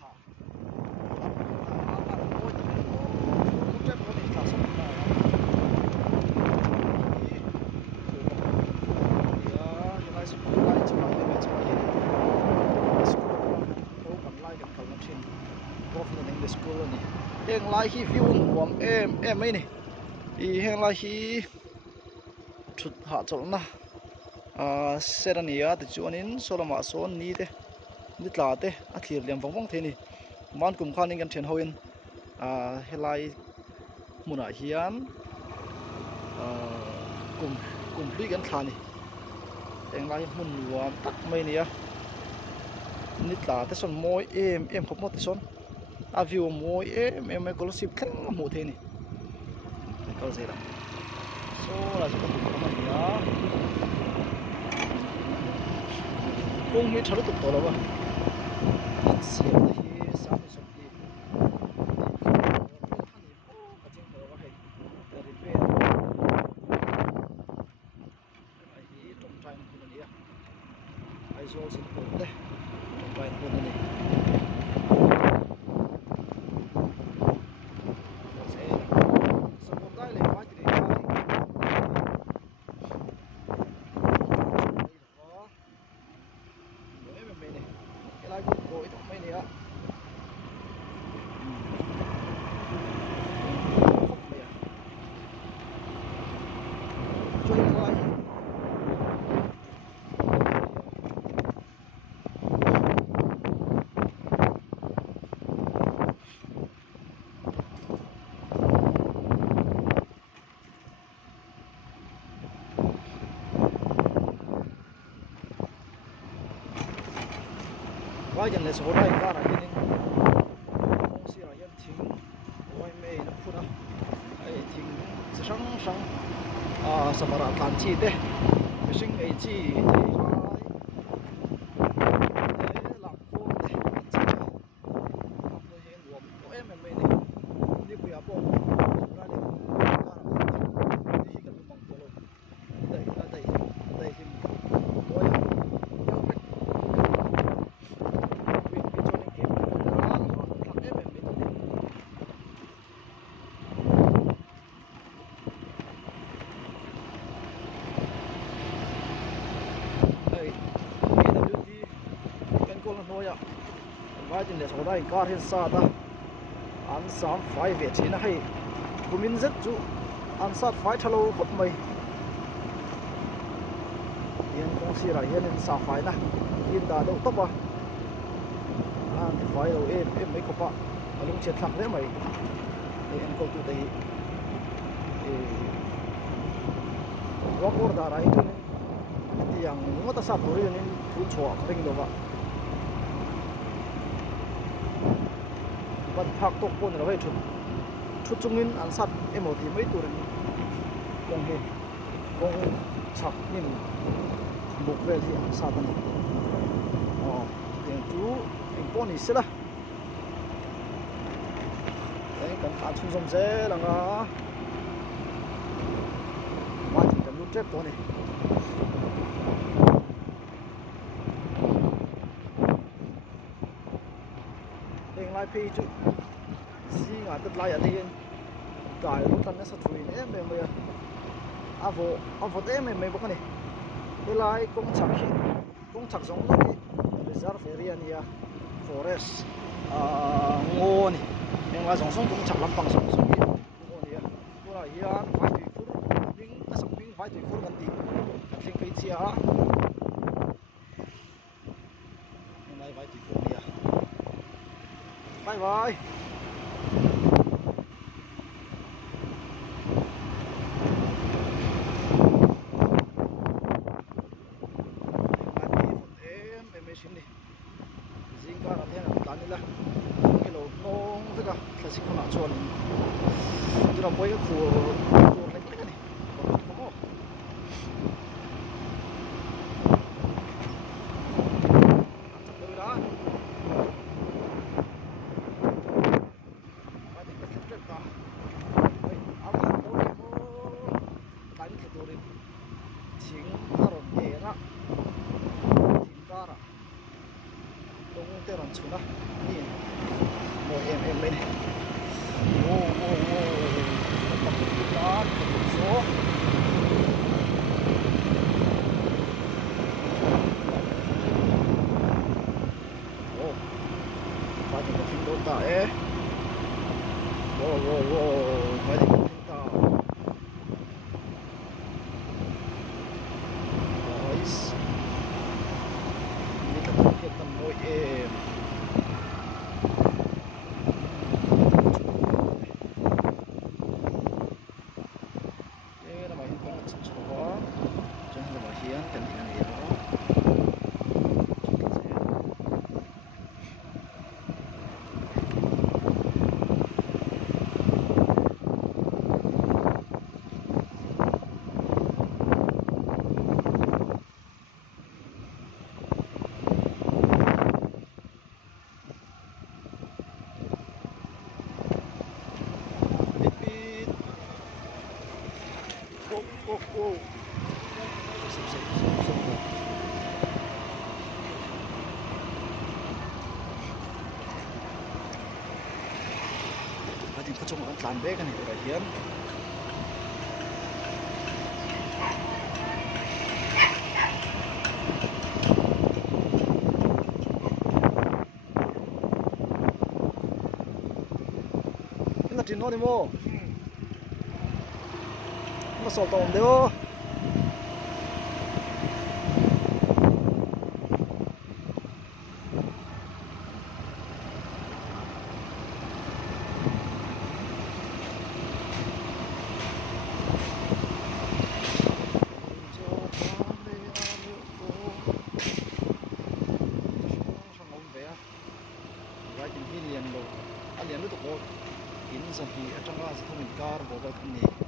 thả ăn môi tập lúc trước có thể thả xong là hiện nay school lại cho bạn để cho bạn school có bằng lại được phần trên có phần đến school này hiện lại khi view warm em ấy này thì hiện lại khi chút hạ chỗ na serania thì chỗ nín soloma son ní thế nít là thế thiệt liềm vong vong thế này man cùng khan nên trên hoin helai muna hian cùng cùng đi gần thani hiện lại mun warm tắc mấy nè nít là thế son môi em không một thế son view môi em có xịp khăng một thế này câu gì đó so là chúng ta cùng làm nhá cũng hết thở tục tổ rồi anh xem thì sáng thì sắp đi trong trái của mình ai rồi sẽ được đấy trong trái của mình sẽ support đây là phải thì cái này cũng có ít mấy này á vài lần số này cả là cái công sĩ là dân thình ngoài mê nó phun á ai thình sáng sáng sắp ra tan chi thế sinh ấy chi làm cô thế làm tôi hiện gồm của em mê này đi quay bộ ra đi đi gần bằng bộ đây đây thì mỗi vài दिन số này cả hiện sa ta ăn sáng phải về chỉ là hay của mình rất chú ăn sát phải thalo bật mày hiện công sĩ là hiện sa phải na hiện đã đâu tấp à ăn thì phải đâu em mấy cặp à lúc chết thằng đấy mày thì em câu tụi đấy walk order ra itu thì yang ngota sát rồi nên phun chua cái gì đóวันพักตกปนเราให้ชุดจุงนินอันสัตว์หมดที่ไม่ตัวนี้กงเห็นกงฉักนินบุกเวทีอันสัตว์นั้นอย่างจูอย่างปนนี่สิละแต่กันการชุ่มชมเสแล้วก็มาถึงกันรูปเจ็บตัวนี้lại phi chú xí ngã tất lại ở đây cài lúc thân nó sát thủy em bây giờ à vô em bốc này đây lại cũng chắc giống cái reserve area này forest ngô này nhưng mà giống cũng chắc lắm bằng giống ngô này tôi là hiện phải tùy phút nhưng ta sống nhưng phải tùy phút gần tí thành cái chia nhưng lại phải tùy phút này bye bye sini jingga nanti nak tani lah kilo nong tu kah kasih kau nak cuan tu nak buat kur lagi kan ni kamu tak dah mati kasih trip dah awak tahu tani keturin sing taron era tingkara 동대란 추나 니 em bên này. Wow, wow, wow. Tập trung đó, tập trung số. Wow, phải thì có phim đốt tại. Wow, wow, wow, phải thì có phim tao. Nice. Ini kita mau em. Wow. Thì có chung ăn tàn bé cái này là hiếm. Cái là chuyện nó đi mô. Nó sổ tổng đấy ô. Liền đồ, liền nó tụt bộ, in sang thì trong đó sẽ không mình car bộ cái này.